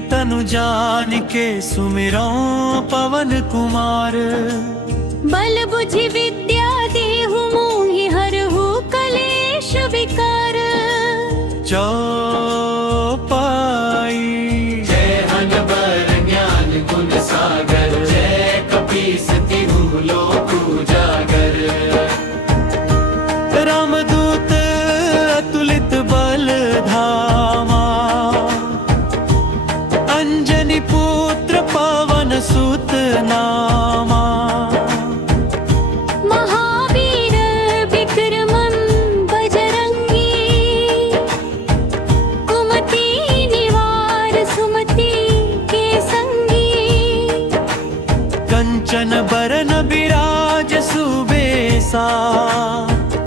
तनु जान के सुमिरो पवन कुमार। बल बुझि विद्या देहु मोहि हरहु कलेश विकार। चौपाई जय हनबर ज्ञान गुण सागर, जय कपीस तिहु लोक उजागर। रामदूत अतुलित बल धामा, अंजनी पुत्र पवन सुत नामा। महावीर विक्रमं बजरंगी, कुमति निवार सुमति के संगी। कंचन बरन बिराज सुबेसा,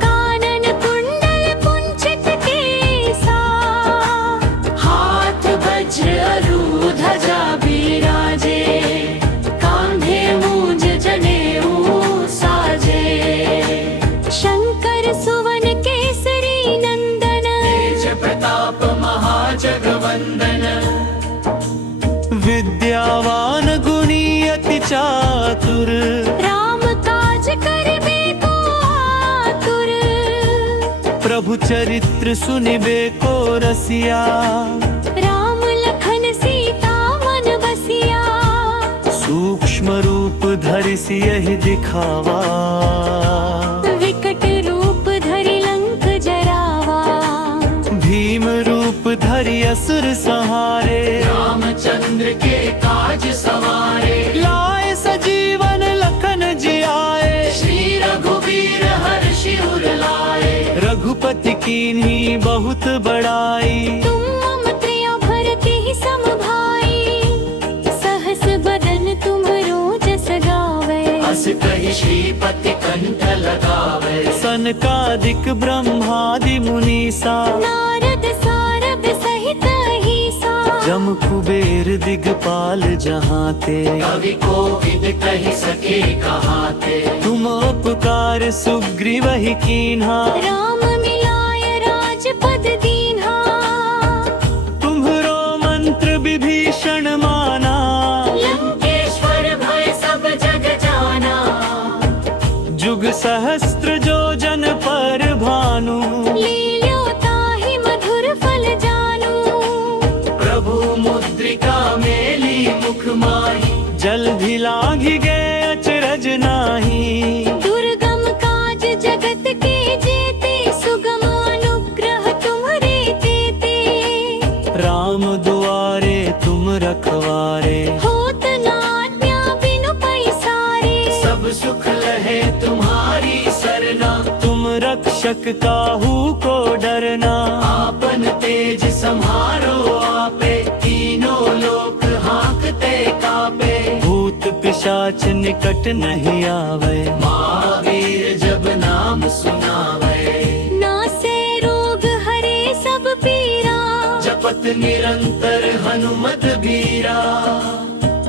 कानन कुंडल कुंचित केसा। हाथ वज्र अरु ध्वजा बिराजे, कांधे मूंज जनेऊ साजे। शंकर सुवन केसरी नंदन, तेज प्रताप महाजगवंदन। विद्यावान गुणी अति चातुर। राम काज करबे को आतुर। प्रभु चरित्र सुनिबे को रसिया, राम लखन सीता मन बसिया। सूक्ष्म रूप धरि सियहि दिखावा, विकट रूप धरि लंक जरावा। भीम रूप धरि असुर संहारे। रामचंद्र के काज सवारे, लाए सजीवन लखन जियाए। श्री रघुवीर हर्षि उर लाए। रघुपति कीन्ही बहुत बड़ाई, तुम मम प्रिय भरते सम भाई। सहस बदन तुम रोजस गावे, अस कहि श्रीपति कंठ लगावे। सनकादिक ब्रह्मादि मुनीसा, नारद सारद सहित अहिसा। जम कुबेर दिगपाल जहाते। कवि कोविद कहि सके कहाते। तुम उपकार सुग्रीवहि कीन्हा, राम मिलाय राजपद दीन्हा। तुम्हरो मंत्र विभीषण माना। लंकेश्वर भय सब जग जाना। जुग सहस्त्र जो जन पर भानु, लील्यो ताहि मधुर फल जानू। प्रभु मुद्रिका मेली मुख माही। जल्दी लागी गए अचरज नाही। दुर्गम काज जगत के जेते, सुगम अनुग्रह तुम्हरे तेते। राम दुआरे तुम रखवारे, होत न आज्ञा बिनु पैसारे। सब सुख लहे तुम्हारी सरना। तुम रक्षक काहू को डरना। आपन तेज सम्हारो आपे, तीनों लोक हांकते कापे। भूत पिशाच निकट नहीं आवे, महावीर जब नाम सुनावे। नासे रोग हरे सब पीरा। जपत निरंतर हनुमत बीरा।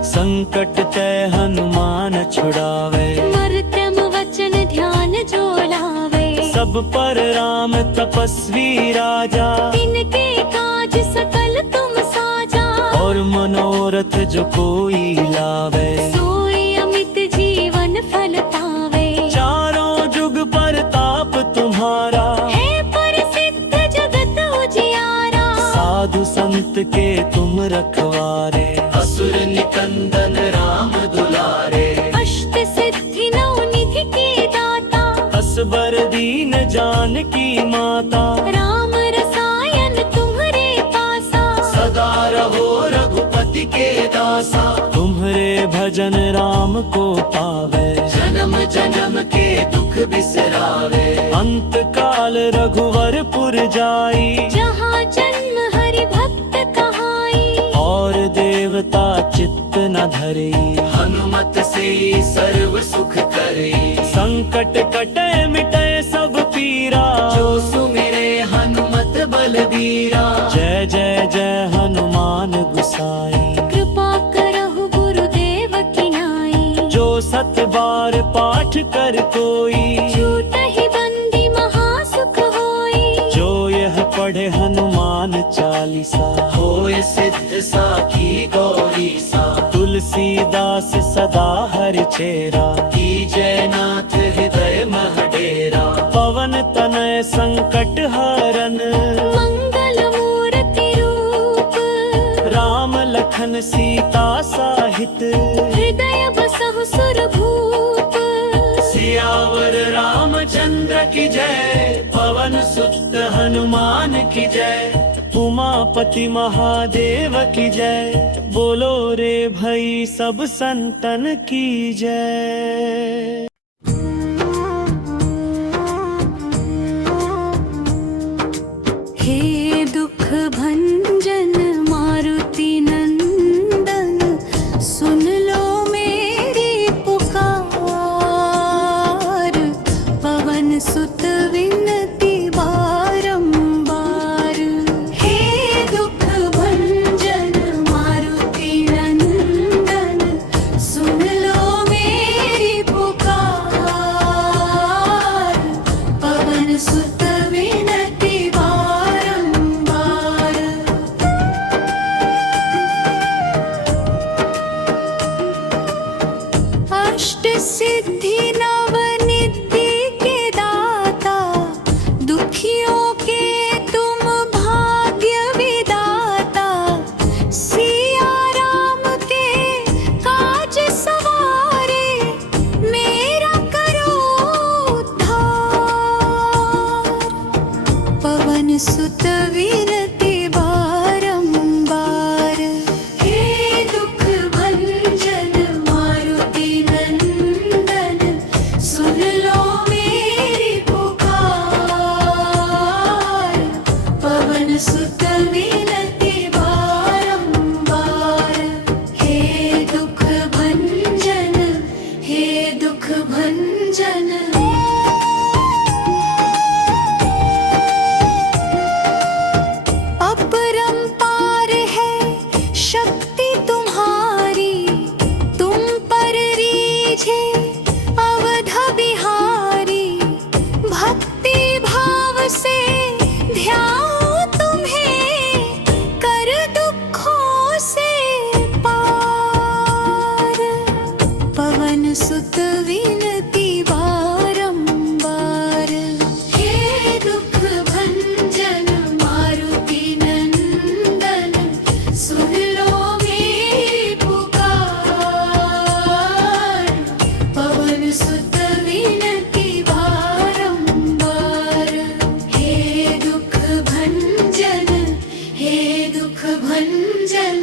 संकट ते हनुमान छुड़ावे। मर्त्यम वचन ध्यान जो लावे। सब पर राम तपस्वी राजा, तिनके काज सकल तुम साजा। और मनोरथ जो कोई लावे। सोई अमित जीवन फल पावे। चारों जुग परताप तुम्हारा, है प्रसिद्ध जगत उजियारा। साधु संत के तुम रखवारे। असुर निकंदन राम दुलारे। अष्ट सिद्धि नौ निधि के दाता। असबर दीन जानकी माता, राम रसायन तुम्हरे पासा। सदा रहो रघुपति के दासा। तुम्हारे भजन राम को पावे। जन्म जन्म के दुख बिसरावे। अंत काल रघुवरपुर जाई। जहाँ जन्म हरि भक्त कहाई। और देवता चित्त न धरे। हनुमत से सर्व सुख करे। संकट कटे मिटे सब पीरा। जो सुमिरे हनुमत बलबीरा। जय जय जय हनुमान गुसाई। कृपा करहु गुरुदेव की नाई। जो सत बार पाठ कर कोई। छूटहि बंदी महासुख होई। जो यह पढ़े हनुमान चालीसा। होए सिद्ध साखी गौरी सा। तुलसीदास सदा हर चेरा, की जयनाथ हृदय महडेरा। पवन तनय संकट हरन, मंगल मूर्ति रूप, राम लखन सीता साहित। हृदय बसहु सुर भूप। सियावर रामचंद्र की जय, पवन सुत हनुमान की जय। उमापति महादेव की जय, बोलो रे भई सब संतन की जय। हे दुख भंजन मारुति नंदन, सुन लो मेरी पुकार। पवन सुत विनती बारंबार। हे दुख भंजन मारुति नंदन, सुन लो मेरी पुकार। पवन सुत विनती बारंबार। अष्ट सिद्धि नवनिधि के दाता, दुखियों के तुम भाग्य विदाता। सिया राम के काज सवारे, मेरा करो उद्धार। पवन सुत विनती बारंबार। हे दुख भंजन मारुति नंदन, सुन लो मेरी पुकार। पवन सुत विनती बारंबार। हे दुख भंजन, हे दुख भंजन। अपरंपार है शक्ति तुम्हारी, तुम पर रीझे अवध बिहारी। भक्ति भाव से ध्याओ तुम्हें, कर दुखों से पार। पवन सुत विनती बारंबार। हे दुख भंजन मारुति नंदन, सुन लो मेरी पुकार। पवन सुत विनती बारंबार। हे दुख भंजन, हे दुख भंजन।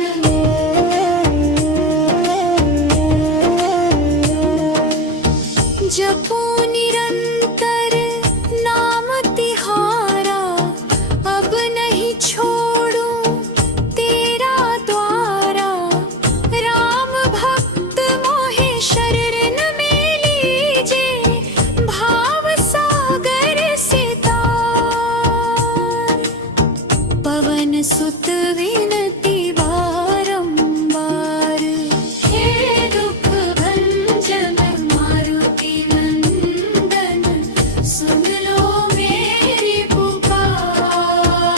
जपो निरंतर नाम तिहारा, अब नहीं छोड़ूं तेरा द्वारा। राम भक्त मोहे शरण में लीजे, भाव सागर से तार। पवन सुत विनती बारंबार। हे दुख भंजन मारुति नंदन, सुन लो मेरी पुकार।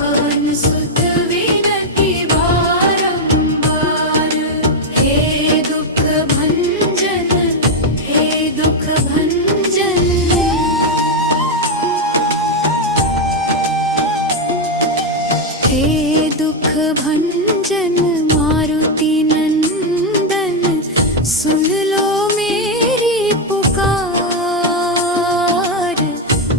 पवन सुत विनती बारंबार। हे दुख भंजन, हे दुख भंजन। हे दुख भंजन मारुति नंदन, सुन लो मेरी पुकार।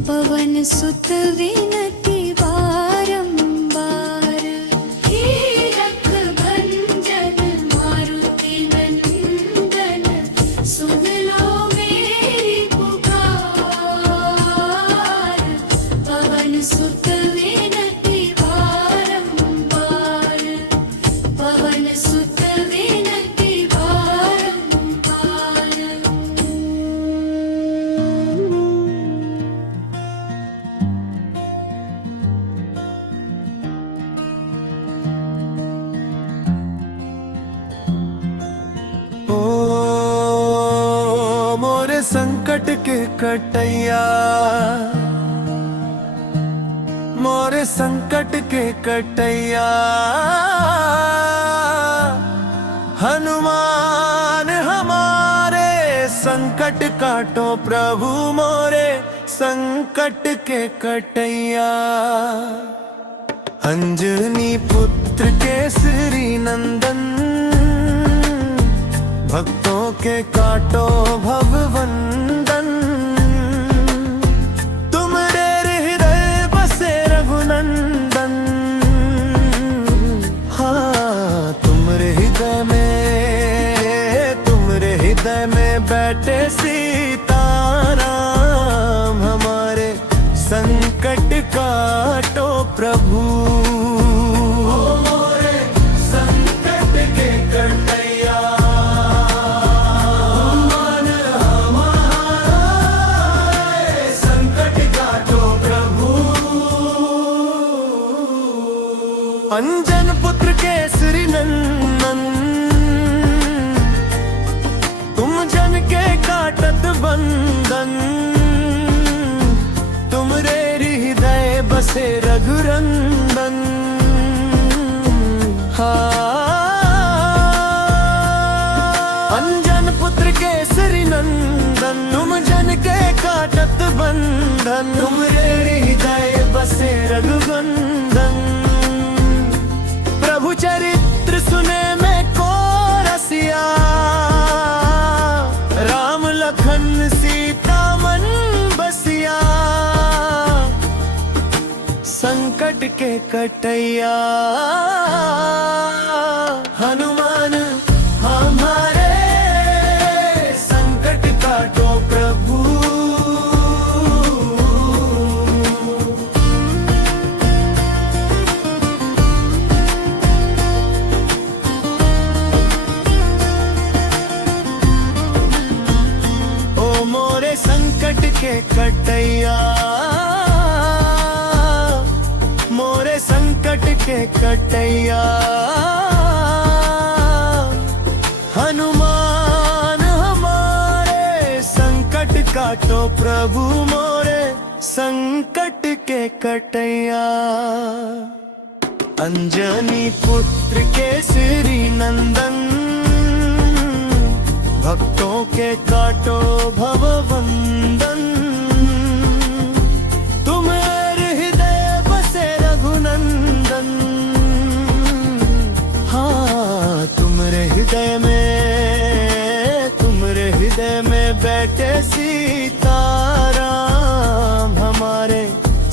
पवन सुत विनती बारंबार। हे दुख भंजन मारुति नंदन, सुन लो मेरी पुकार। पवन सुत विनती बारंबार। पवन सुत विनती बारंबार। ओ मोरे संकट के कटैया, मोरे संकट के कटैया हनुमान हमारे संकट काटो प्रभु मोरे संकट के कटैया। अंजनी पुत्र केसरी नंदन भक्तों के काटो भवबंधन। तुम्हारे हृदय बसे रघुनंदन, हाँ तुम्हारे हृदय में बैठे सीताराम हमारे संकट काटो प्रभु। मोरे संकट के कटैया हनुमान हमारे संकट काटो प्रभु। अंजन पुत्र केसरी नंदन तुम जन के काटत बंधन। तुमरे हृदय बसे रघुनंदन, अंजन पुत्र केसरी नंदन तुम जन के काटत बंधन। तुमरे हृदय बसे रघुनंदन। प्रभु चरित्र सुने में को रसिया, राम लखन सीता मन बसिया। संकट के कटैया हनुमान हमारे संकट काटो प्रभु। ओ मोरे संकट के कटैया मोरे संकट के कटैया। हनुमान हमारे संकट काटो प्रभु मोरे संकट के कटैया। अंजनी पुत्र केसरी नंदन भक्तों के काटो भवबंधन। तुम्हारे हृदय बसे रघुनंदन, हाँ तुम्हारे हृदय में बैठे सीताराम हमारे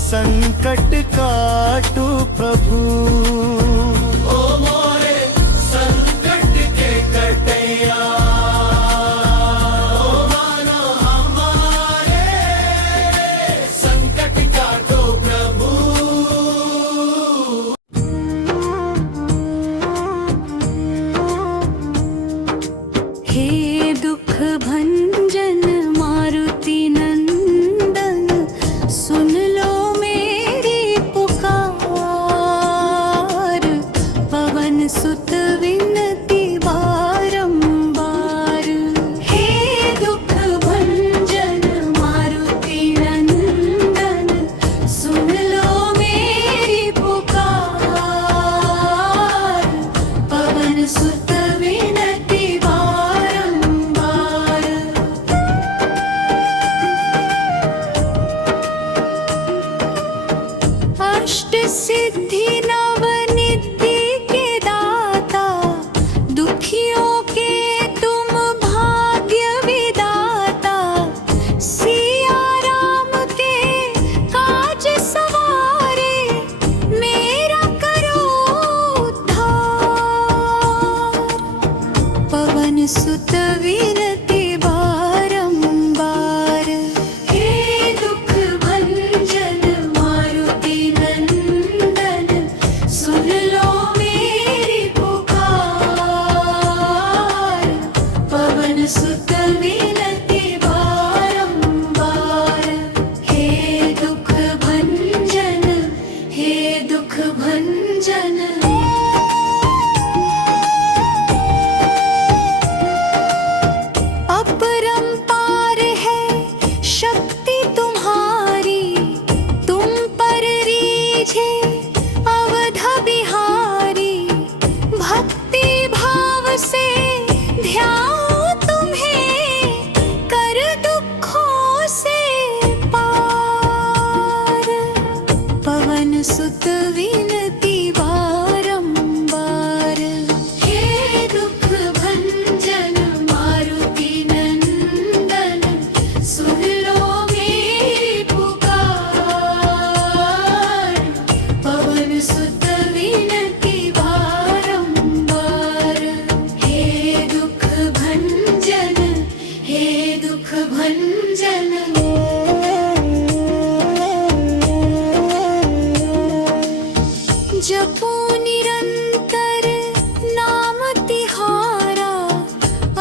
संकट काटो प्रभु। ओ मोरे संकट के कटैया भंजन मारुति नंदन सुन लो मेरी पुकार। जपो निरंतर नाम तिहारा,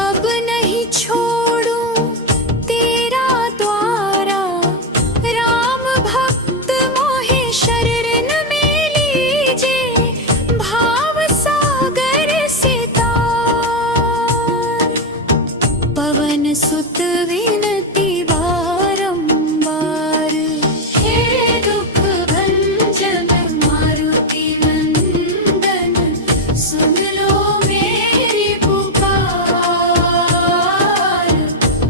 अब नहीं छोड़ूं तेरा द्वारा। राम भक्त मोहे शरण में लीजे, भाव सागर से तार। पवन सुत विनती बारंबार, हे दुख भंजन मारुति नंदन, सुन लो मेरी पुकार।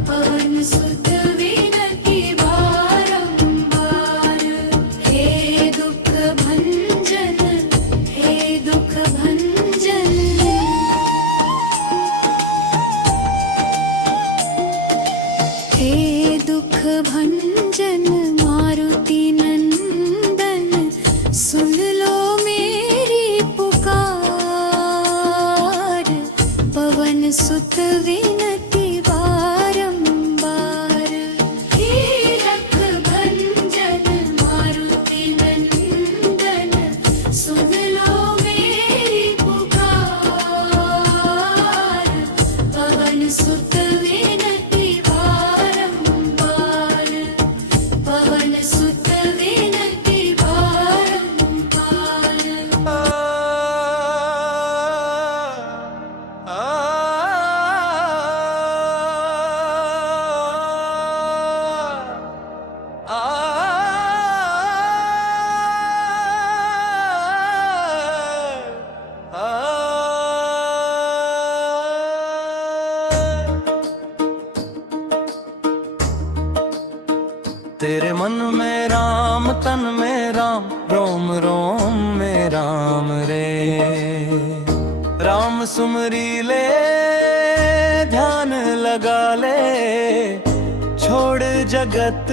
पवन सुत विनती बारंबार, हे दुख भंजन, हे दुख भंजन। हे दुख भंजन मारुति नंदन, सुन लो मेरी पुकार। पवन सुत विनती बारंबार, हे दुख भंजन मारुति नंदन, सुन लो मेरी पुकार। पवन सुत विनती बारंबार, पवन सुत विनती बारंबार। तेरे मन में राम, तन में राम, रोम रोम में राम रे। राम सुमरी ले, ध्यान लगा ले, छोड़ जगत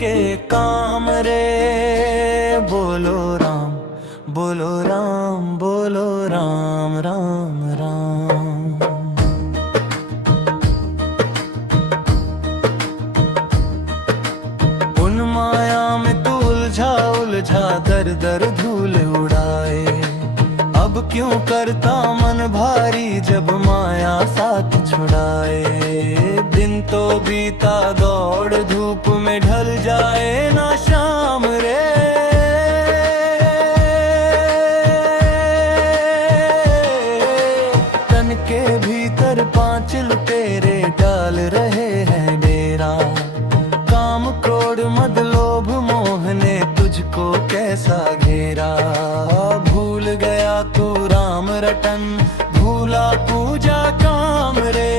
के काम रे। बोलो राम, बोलो राम, बोलो राम, राम राम। उन माया में तू उलझा उलझा, दर दर धूल उड़ाए। अब क्यों करता मन भारी, जब माया साथ छुड़ाए। दिन तो बीता दौड़ धूप में ढल जाए ना शाम रे। तन के भीतर पांच लुटेरे डाल रहे हैं डेरा। काम क्रोध मद लोभ मोह ने तुझको कैसा घेरा। भूल गया तू राम रटन, भूला पूजा काम रे।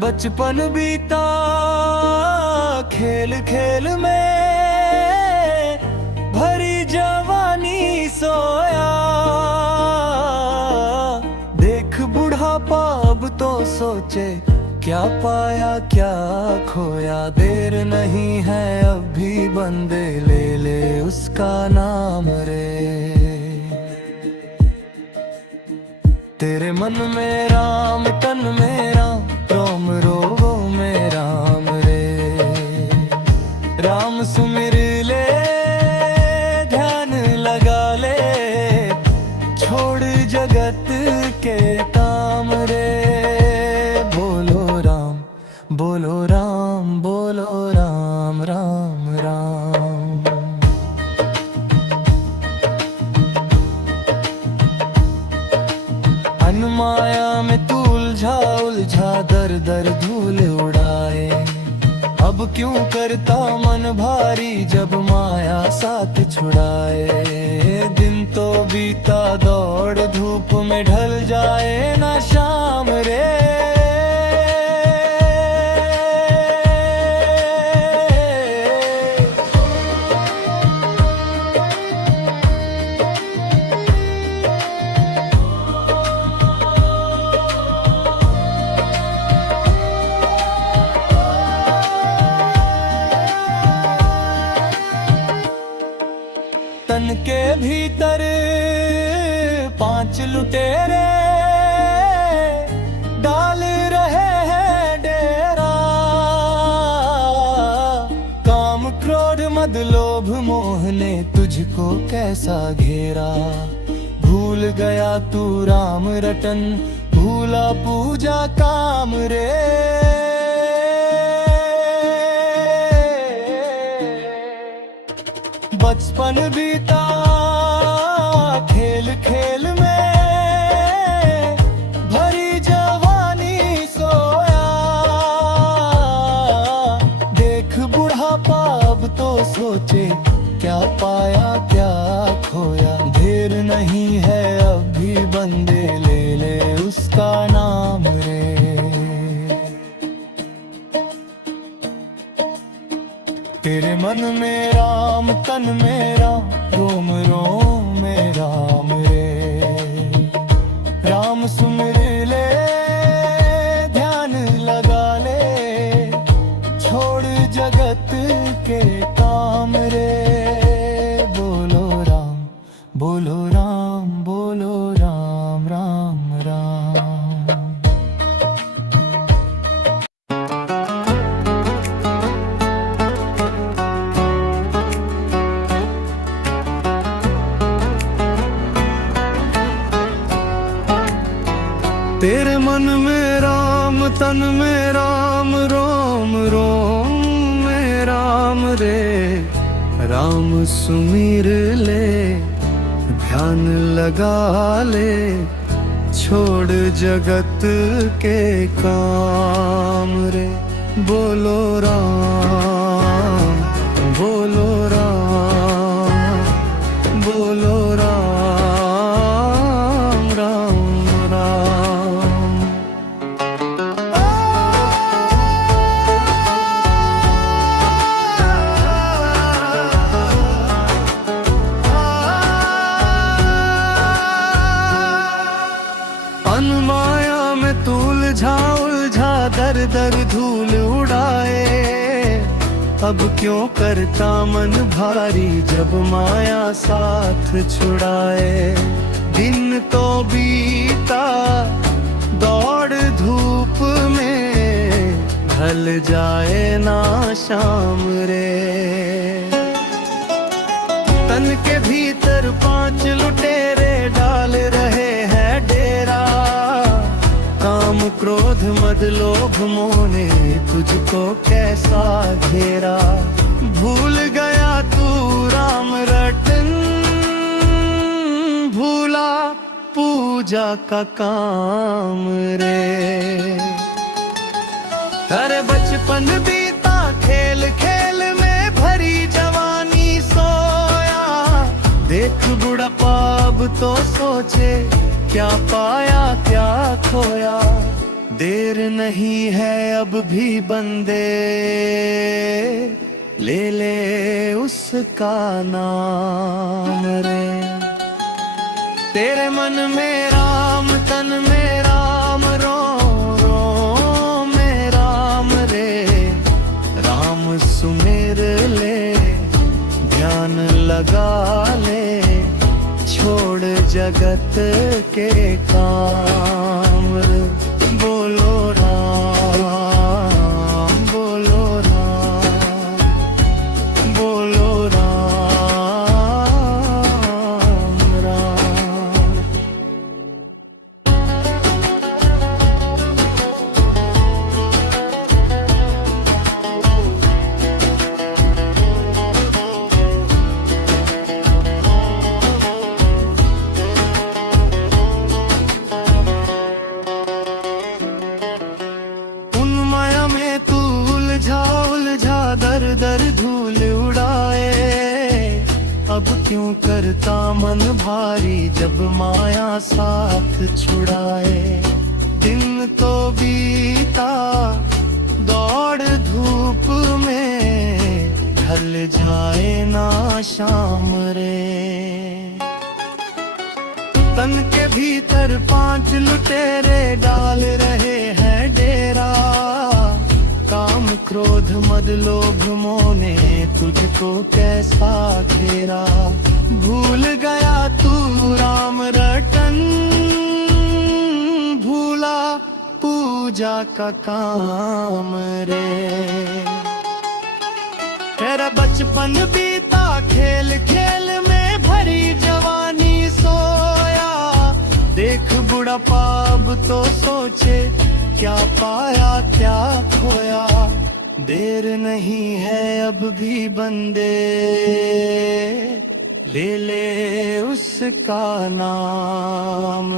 बचपन बीता खेल खेल में, भरी जवानी सोया। देख बुढ़ापा अब तो सोचे, क्या पाया क्या खोया। देर नहीं है अब भी बंदे, ले ले उसका नाम रे। तेरे मन में राम, तन में राम, रोम रोम में राम रे। राम सुमिर ले, ध्यान लगा ले, छोड़ जगत के काम रे। बोलो राम, बोलो राम, बोलो राम, राम राम। माया में तू उलझा उलझा, दर दर धूल उड़ाए। अब क्यों करता मन भारी, जब माया साथ छुड़ाए। दिन तो बीता दौड़ धूप में ढल जाए ना शाम रे। लुटेरे डाल रहे हैं डेरा। काम क्रोध मद लोभ मोह ने तुझको कैसा घेरा। भूल गया तू राम रटन, भूला पूजा काम रे। बचपन बीता खेल खेल में, भरी जवानी सोया। देख बुढ़ापा अब तो सोचे, क्या पाया क्या खोया। देर नहीं है अब भी बंदे, ले ले उसका नाम रे। तेरे मन में राम तन में राम, रोम रोम में राम रे। राम सुमिर ले ध्यान लगा ले, छोड़ जगत के काम रे। बोलो राम बोलो राम, बोलो राम राम राम। तेरे मन में राम तन में राम, रोम रोम में राम रे। राम सुमिर ले ध्यान लगा ले, छोड़ जगत के काम रे। बोलो राम बोलो राम, बोलो राम राम राम। अनमाया में तू उलझा उलझा, दर दर धूल उड़ाए। अब क्यों करता मन भारी, जब माया साथ छुड़ाए। दिन तो बीता दौड़ धूप में, ढल जाए ना शाम रे। तन के भीतर 5 लुटेरे डाल रहे हैं डेरा। काम क्रोध मद लोभ मोह ने तुझको कैसा घेरा। भूल गया तू राम रटन, भूला पूजा का काम रे। अरे बचपन बीता खेल खेल में, भरी जवानी सोया। देख बुढ़ापा अब तो सोचे, क्या पाया क्या खोया। देर नहीं है अब भी बंदे, ले ले उसका नाम रे। तेरे मन में राम तन में राम, रोम रोम में राम रे। राम सुमिर ले ध्यान लगा ले, छोड़ जगत के काम रे। बोलो राम बोलो राम, बोलो राम राम। दर दर धूल उड़ाए। अब क्यों करता मन भारी, जब माया साथ छुड़ाए। दिन तो बीता दौड़ धूप में, ढल जाए ना शाम रे। तन के भीतर 5 लुटेरे डाल रहे हैं डेरा। काम क्रोध मद लोभ मोह ने तुझको कैसा घेरा, भूल गया तू राम रटन, भूला पूजा का काम रे। तेरा बचपन बीता खेल खेल में भरी जवानी सोया, देख बुढ़ापा अब तो सोचे क्या पाया क्या खोया। देर नहीं है अब भी बंदे, ले ले उसका नाम